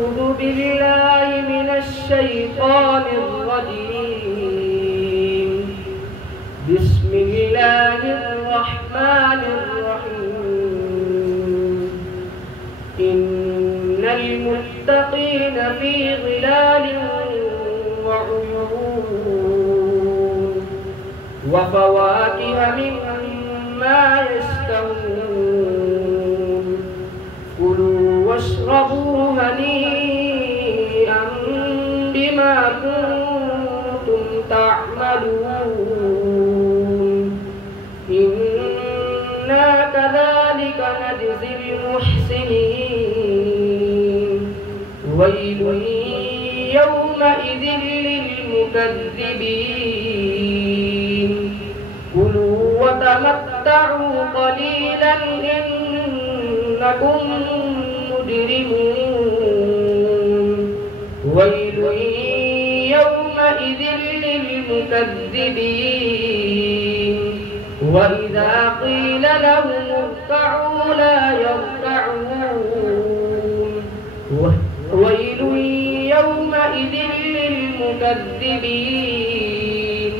أعوذ بالله من الشيطان الرجيم. بسم الله الرحمن الرحيم. إن المتقين في ظلال وعيون وفواكه مما يشتهون. كلوا واشربوا هنيئا بما كنتم تعملون. إنا كذلك نجزي المحسنين. ويل يومئذ للمكذبين. كلوا وتمتعوا قليلا إنكم مجرمون. ويل يومئذ للمكذبين. وإذا قيل لهم اركعوا لا يركعون. ويل يومئذ للمكذبين.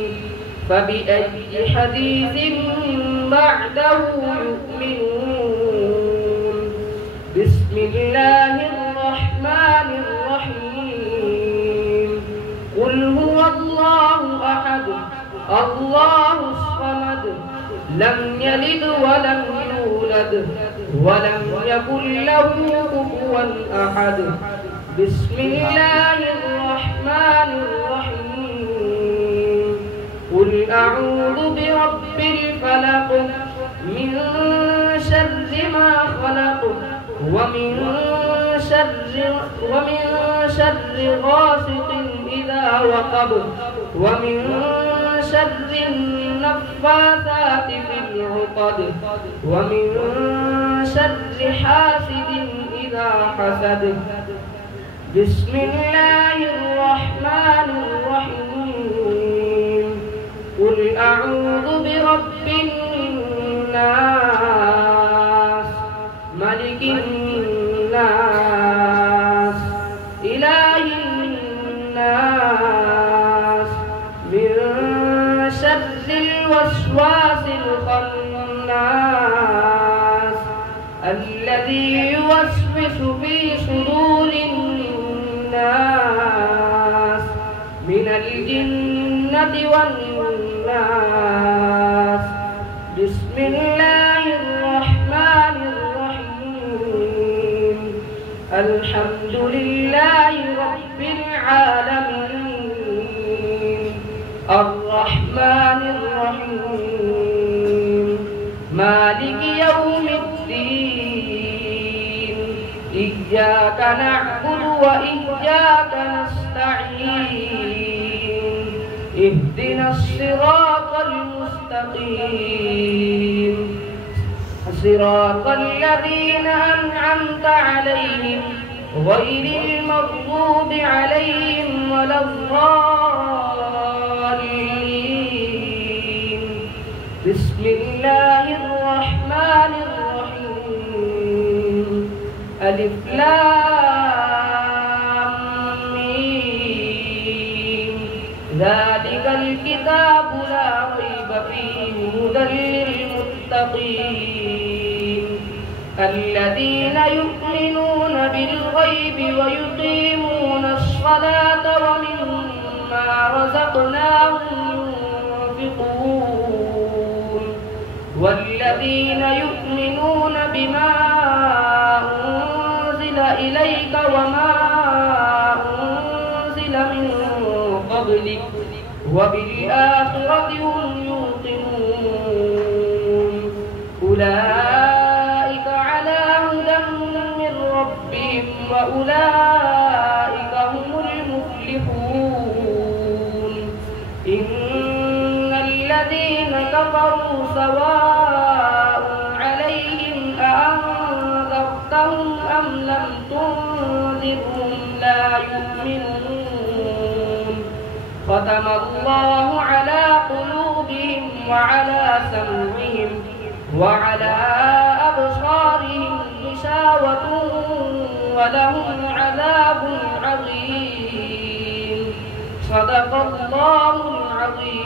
فبأي حديث بعده يؤمنون. بسم الله الرحمن الرحيم. قل هو الله أحد الله الصمد لم يلد ولم يولد ولم يكن له كفوا أحد. بسم الله الرحمن الرحيم. قل أعوذ برب الفلق من شر ما خلق ومن شر غاسق إذا وقب ومن شر النفاثات في العقد ومن شر حاسد إذا حسد. بسم الله الرحمن الرحيم. قل أعوذ برب الناس ملك الناس إله الناس من شر الوسواس الخناس الذي يوسوس في صدور الناس من الجنة والناس. بسم الله الرحمن الرحيم. الحمد لله رب العالمين. الرحمن الرحيم. مالك يوم الدين. إياك نعبد وإياك نستعين. اهدنا الصراط المستقيم صراط الذين أنعمت عليهم غير المغضوب عليهم ولا الضالين. بسم الله الرحمن الرحيم. ألف لام ميم. ذلك الكتاب لا ريب فيه هدى للمتقين الذين يؤمنون بالغيب ويقيمون الصلاة ومما رزقناهم ينفقون. والذين يؤمنون بما أنزل إليك وما أنزل من قبلك وبالآخرة هم يوقنون. أولئك على هدى من ربهم وأولئك هم المفلحون. إن الذين كفروا سواء عليهم أأنذرتهم أم لم تنذرهم لا يؤمنون. ختم الله على قلوبهم وعلى سمعهم وعلى أبصارهم غشاوة ولهم عذاب عذاب عظيم. صدق الله العظيم.